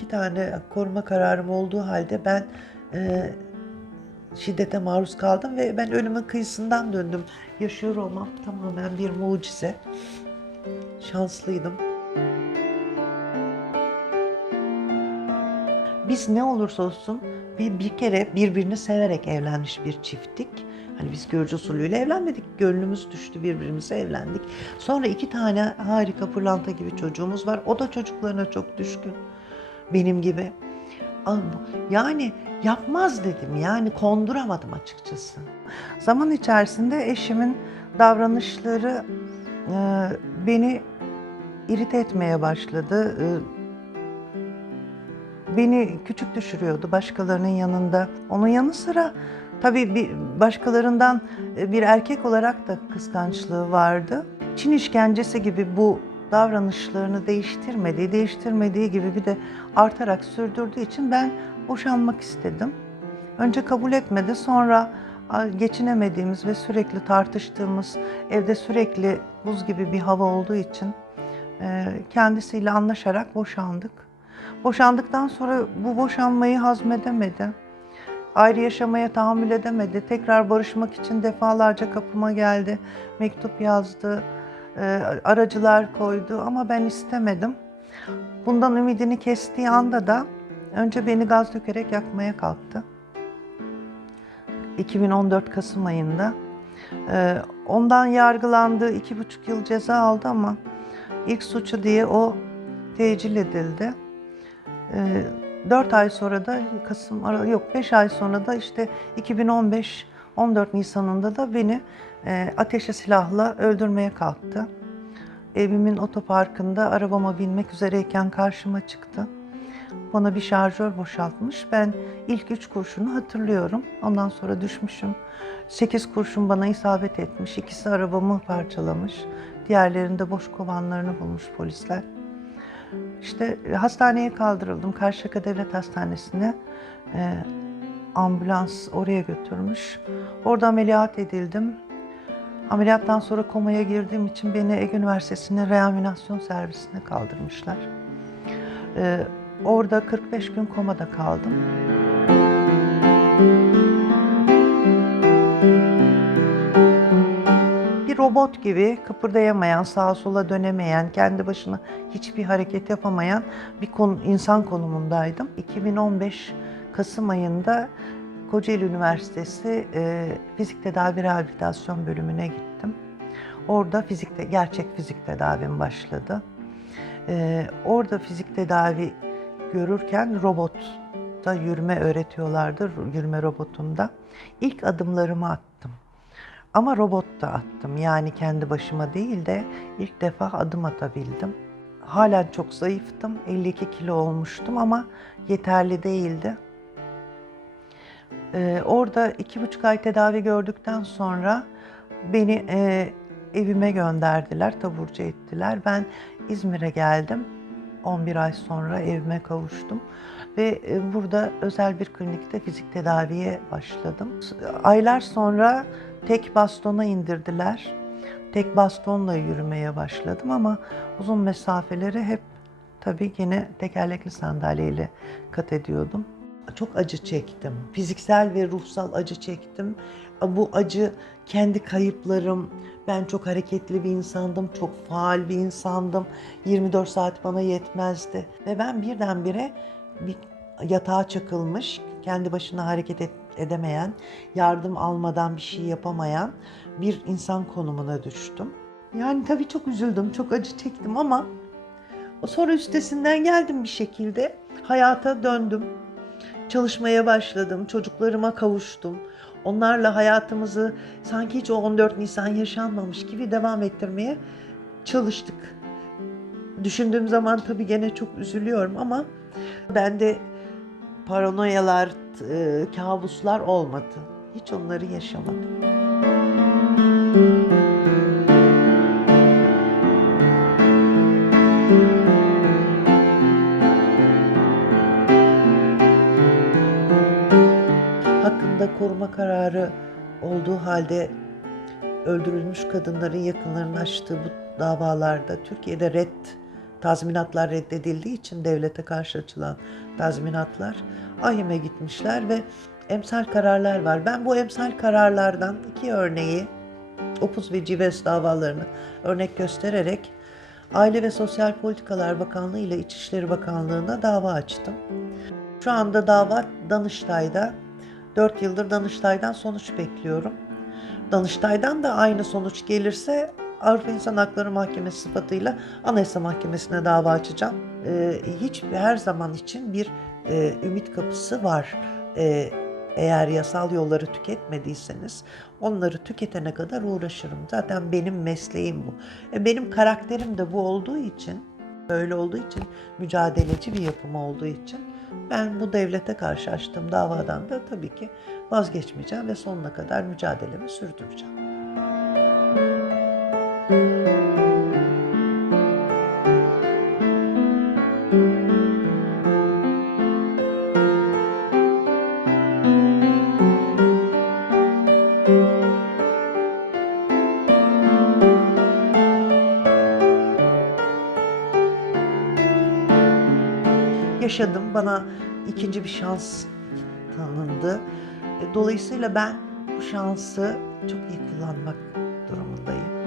iki tane koruma kararım olduğu halde ben e, şiddete maruz kaldım ve ben ölümün kıyısından döndüm. Yaşıyor olmam tamamen bir mucize. Şanslıydım. Biz ne olursa olsun bir, bir kere birbirini severek evlenmiş bir çifttik. Hani biz görücü usulüyle evlenmedik. Gönlümüz düştü birbirimize evlendik. Sonra iki tane harika pırlanta gibi çocuğumuz var. O da çocuklarına çok düşkün. Benim gibi. Yani yapmaz dedim. Yani konduramadım açıkçası. Zaman içerisinde eşimin davranışları e, beni irite etmeye başladı. E, beni küçük düşürüyordu başkalarının yanında. Onun yanı sıra tabii bir başkalarından e, bir erkek olarak da kıskançlığı vardı. Çin işkencesi gibi bu davranışlarını değiştirmediği, değiştirmediği gibi bir de artarak sürdürdüğü için ben boşanmak istedim. Önce kabul etmedi, sonra geçinemediğimiz ve sürekli tartıştığımız, evde sürekli buz gibi bir hava olduğu için e, kendisiyle anlaşarak boşandık. Boşandıktan sonra bu boşanmayı hazmedemedi. Ayrı yaşamaya tahammül edemedi. Tekrar barışmak için defalarca kapıma geldi. Mektup yazdı. E, aracılar koydu ama ben istemedim. Bundan ümidini kestiği anda da önce beni gaz dökerek yakmaya kalktı. 2014 Kasım ayında. E, ondan yargılandı. iki buçuk yıl ceza aldı ama ilk suçu diye o tecil edildi. 4 ay sonra da Kasım yok 5 ay sonra da işte 2015 14 Nisan'ında da beni e, ateşe silahla öldürmeye kalktı. Evimin otoparkında arabama binmek üzereyken karşıma çıktı. Bana bir şarjör boşaltmış. Ben ilk üç kurşunu hatırlıyorum. Ondan sonra düşmüşüm. Sekiz kurşun bana isabet etmiş. İkisi arabamı parçalamış. Diğerlerinde boş kovanlarını bulmuş polisler. İşte e, hastaneye kaldırıldım. Karşıyaka Devlet Hastanesi'ne. Ee, ambulans oraya götürmüş. Orada ameliyat edildim. Ameliyattan sonra komaya girdiğim için beni Ege Üniversitesi'nin reanimasyon servisine kaldırmışlar. Ee, orada 45 gün komada kaldım. bir robot gibi kıpırdayamayan, sağa sola dönemeyen, kendi başına hiçbir hareket yapamayan bir konu, insan konumundaydım. 2015 Kasım ayında Kocaeli Üniversitesi e, Fizik Tedavi Rehabilitasyon bölümüne gittim. Orada fizikte gerçek fizik tedavim başladı. E, orada fizik tedavi görürken robotta yürüme öğretiyorlardı, yürüme robotunda. İlk adımlarımı attım. Ama robotta attım. Yani kendi başıma değil de ilk defa adım atabildim. Halen çok zayıftım. 52 kilo olmuştum ama yeterli değildi. Ee, orada iki buçuk ay tedavi gördükten sonra beni e, evime gönderdiler, taburcu ettiler. Ben İzmir'e geldim. 11 ay sonra evime kavuştum ve e, burada özel bir klinikte fizik tedaviye başladım. Aylar sonra tek bastona indirdiler. Tek bastonla yürümeye başladım ama uzun mesafeleri hep tabii yine tekerlekli sandalyeyle kat ediyordum. Çok acı çektim. Fiziksel ve ruhsal acı çektim. Bu acı kendi kayıplarım. Ben çok hareketli bir insandım, çok faal bir insandım. 24 saat bana yetmezdi. Ve ben birdenbire bir yatağa çakılmış, kendi başına hareket et, edemeyen, yardım almadan bir şey yapamayan bir insan konumuna düştüm. Yani tabii çok üzüldüm, çok acı çektim ama sonra üstesinden geldim bir şekilde. Hayata döndüm. Çalışmaya başladım, çocuklarıma kavuştum. Onlarla hayatımızı sanki hiç o 14 Nisan yaşanmamış gibi devam ettirmeye çalıştık. Düşündüğüm zaman tabii gene çok üzülüyorum ama ben de paranoyalar, e, kabuslar olmadı. Hiç onları yaşamadım. Koruma kararı olduğu halde öldürülmüş kadınların yakınlarının açtığı bu davalarda Türkiye'de red tazminatlar reddedildiği için devlete karşı açılan tazminatlar ahime gitmişler ve emsal kararlar var. Ben bu emsal kararlardan iki örneği Opus ve Cives davalarını örnek göstererek Aile ve Sosyal Politikalar Bakanlığı ile İçişleri Bakanlığı'na dava açtım. Şu anda dava Danıştay'da. 4 yıldır Danıştay'dan sonuç bekliyorum. Danıştay'dan da aynı sonuç gelirse Avrupa İnsan Hakları Mahkemesi sıfatıyla Anayasa Mahkemesi'ne dava açacağım. Ee, hiç her zaman için bir e, ümit kapısı var. Ee, eğer yasal yolları tüketmediyseniz onları tüketene kadar uğraşırım. Zaten benim mesleğim bu. E, benim karakterim de bu olduğu için, böyle olduğu için, mücadeleci bir yapım olduğu için ben bu devlete karşı açtığım davadan da tabii ki vazgeçmeyeceğim ve sonuna kadar mücadelemi sürdüreceğim. yaşadım. Bana ikinci bir şans tanındı. E, dolayısıyla ben bu şansı çok iyi kullanmak durumundayım.